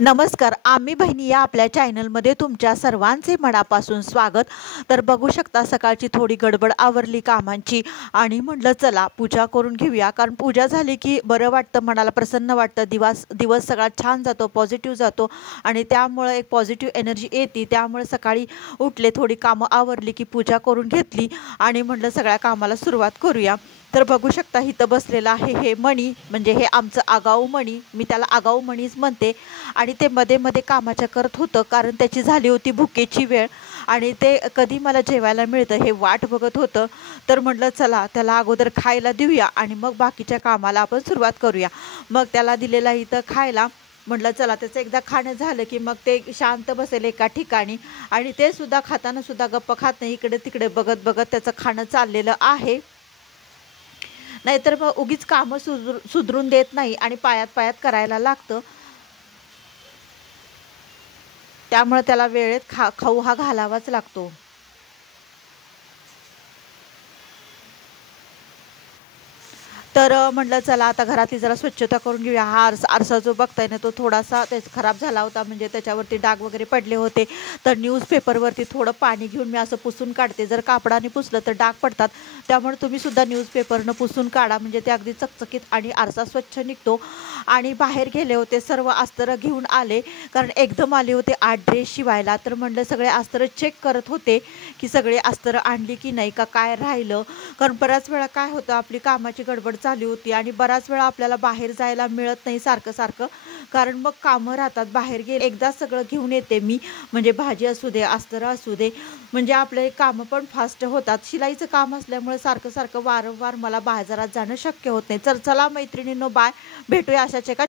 नमस्कार. आम्ही बहिणी या आपल्या चॅनलमध्ये तुमच्या सर्वांचे मनापासून स्वागत. तर बघू शकता सकाळची थोडी गडबड आवरली कामांची आणि म्हटलं चला पूजा करून घेऊया, कारण पूजा झाली की बरं वाटतं, मनाला प्रसन्न वाटतं, दिवस दिवस सगळा छान जातो, पॉझिटिव्ह जातो आणि त्यामुळे एक पॉझिटिव्ह एनर्जी येते. त्यामुळे सकाळी उठले, थोडी कामं आवरली की पूजा करून घेतली आणि म्हटलं सगळ्या कामाला सुरुवात करूया. तर बघू शकता इथं बसलेलं आहे हे मणी, म्हणजे हे आमचं आगाऊ मणी, मी त्याला आगाऊ मणीच म्हणते. आणि ते मध्ये मध्ये कामाच्या करत होतं, कारण त्याची झाली होती भुकेची वेळ आणि ते कधी मला जेवायला मिळतं हे वाट बघत होतं. तर म्हटलं चला त्याला अगोदर खायला देऊया आणि मग बाकीच्या कामाला आपण सुरुवात करूया. मग त्याला दिलेला इथं खायला. म्हटलं चला त्याचं एकदा खाणं झालं की मग ते शांत बसेल एका ठिकाणी आणि ते सुद्धा खाताना सुद्धा गप्प खात नाही, इकडे तिकडे बघत बघत त्याचं खाणं चाललेलं आहे. नाहीतर मग उगीच कामं सुधरून देत नाही आणि पायात पायात करायला लागतं. त्यामुळे त्याला वेळेत खाऊ हा घालावाच लागतो. तर म्हटलं चला आता घरातली जरा स्वच्छता करून घेऊया. हा आरसा जो बघताय ना तो थोडासा खराब झाला होता, म्हणजे त्याच्यावरती डाग वगैरे पडले होते. तर न्यूजपेपरवरती थोडं पाणी घेऊन मी असं पुसून काढते. जर कापडाने पुसलं तर डाग पडतात, त्यामुळे तुम्ही सुद्धा न्यूजपेपरनं पुसून काढा, म्हणजे ते अगदी चकचकीत आणि आरसा स्वच्छ निघतो. आणि बाहेर गेले होते, सर्व अस्तरं घेऊन आले, कारण एकदम आले होते 8 ड्रेस शिवायला. तर म्हटलं सगळे अस्तरं चेक करत होते की सगळे अस्तरं आणली की नाही, का काय राहिलं. कारण बऱ्याच वेळा काय होतं, आपली कामाची गडबड चालू होती आणि बराच वेळा आपल्याला बाहेर जायला मिळत नाही सारखं सारखं, कारण मग कामं राहतात. बाहेर गेले एकदा सगळं घेऊन येते मी, म्हणजे भाजी असू दे, अस्तर असू दे, म्हणजे आपले कामं पण फास्ट होतात. शिलाईचं काम असल्यामुळे सारखं सारखं वारंवार मला बाजारात जाणं शक्य होत नाही. चला मैत्रिणींनो, बाय. भेटूया अशाच एका